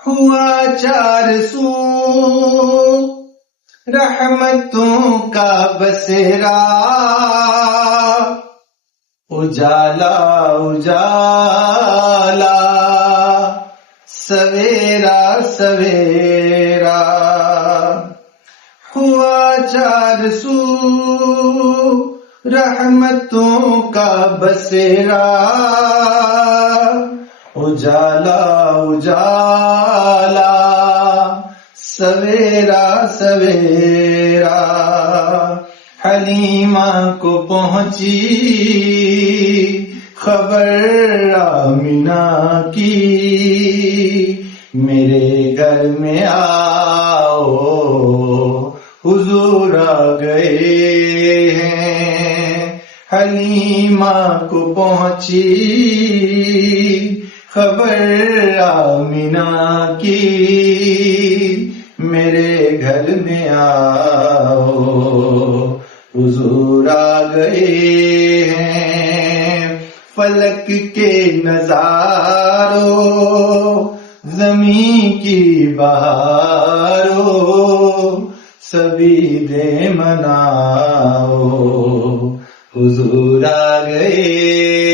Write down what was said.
ہوا چار سو رحمتوں کا بسیرا، اجالا اجالا سویرا سویرا، ہوا چار سو رحمتوں کا بسیرا، اجالا اجالا سویرا سویرا، حلیمہ کو پہنچی خبر آمنہ کی، میرے گھر میں آؤ حضور آ گئے ہیں، حلیمہ کو پہنچی خبر آمنہ کی، میرے گھر میں آؤ حضور آ گئے ہیں، فلک کے نظاروں زمین کی بہاروں سبھی دے مناؤ حضور آ گئے